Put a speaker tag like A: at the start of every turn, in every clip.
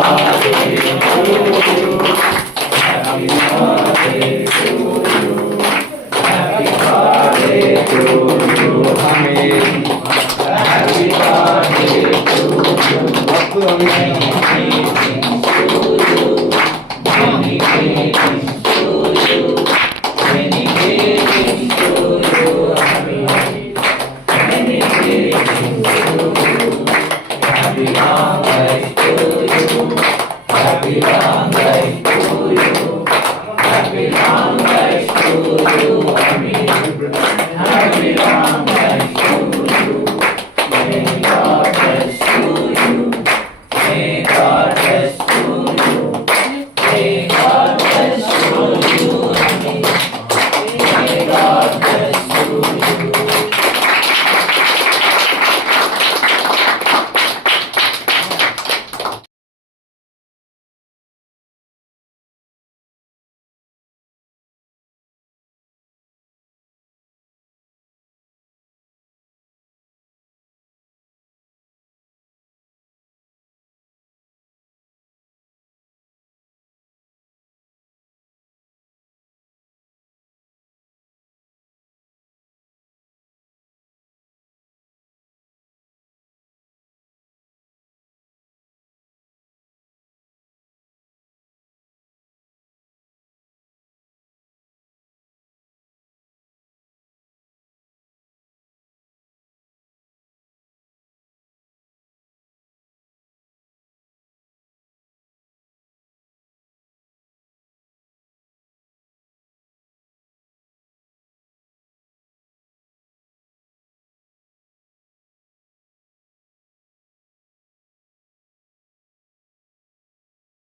A: Wow. Happy long life to you, Ami. Happy long life.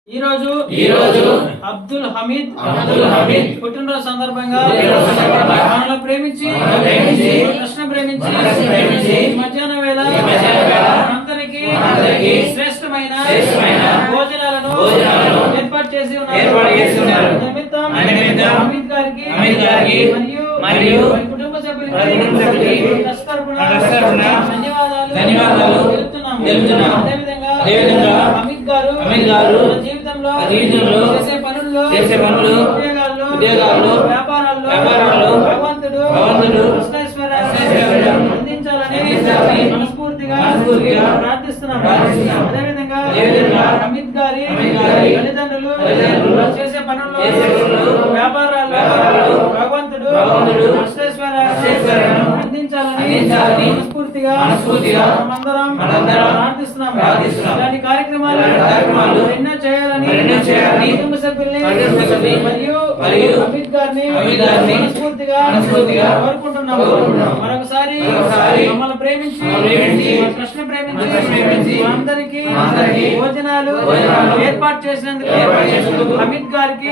A: ఈ రోజు
B: ఈ రోజు
A: అబ్దుల్ హమీద్
B: అబ్దుల్ హమీద్
A: పుట్టినరోజు సందర్భంగా మనల్ని ప్రేమించి కృష్ణ ప్రేమించి మధ్యాహ్నం వేళ మనందరికీ శ్రేష్టమైన భోజనాలను ఏర్పాటు చేసి ఉన్నారు. నిమిత్తం హమీద్ గారికి మరియు కుటుంబ సభ్యులకి ధన్యవాదాలు
B: ధన్యవాదాలు.
A: తెలుపుతున్నాము. అదేవిధంగా హమీద్ గారు
B: గారు
A: జీవితంలో చేసే పనుల్లో
B: చేసే పనులు
A: ఉద్యోగాల్లో వ్యాపారాల్లో
B: వ్యాపారాల్లో
A: భగవంతుడు అందించాలని మనస్ఫూర్తిగా ప్రార్థిస్తున్నాం. అదేవిధంగా అమిత్ గారి
B: అమిత్
A: తల్లిదండ్రులు చేసే పనుల్లో వ్యాపారాల్లో
B: వ్యాపారాల్లో
A: భగవంతుడు అందించాలని మనస్ఫూర్తిగా
B: మనందరం
A: ప్రార్థిస్తున్నాం. ఇలాంటి కార్యక్రమాలు ఎన్నో చేయాలని కుటుంబ సభ్యుల్ని మరియు
B: మరియు
A: అమిత్ గారిని మనస్ఫూర్తిగా కోరుకుంటున్నాము. మరొకసారి మమ్మల్ని ప్రేమించి కృష్ణ ప్రేమించి అందరికీ భోజనాలు ఏర్పాటు చేసినందుకు అమిత్ గారికి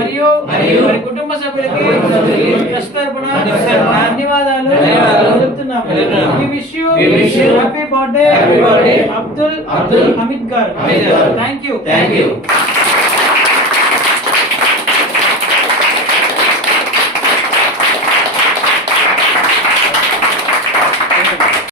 A: మరియు కుటుంబ సభ్యులకి ట్రస్ట్ తరపున ధన్యవాదాలు you happy birthday
B: happy birthday
A: Abdul
B: Abdul Amit గారు.
A: Thank you
B: thank you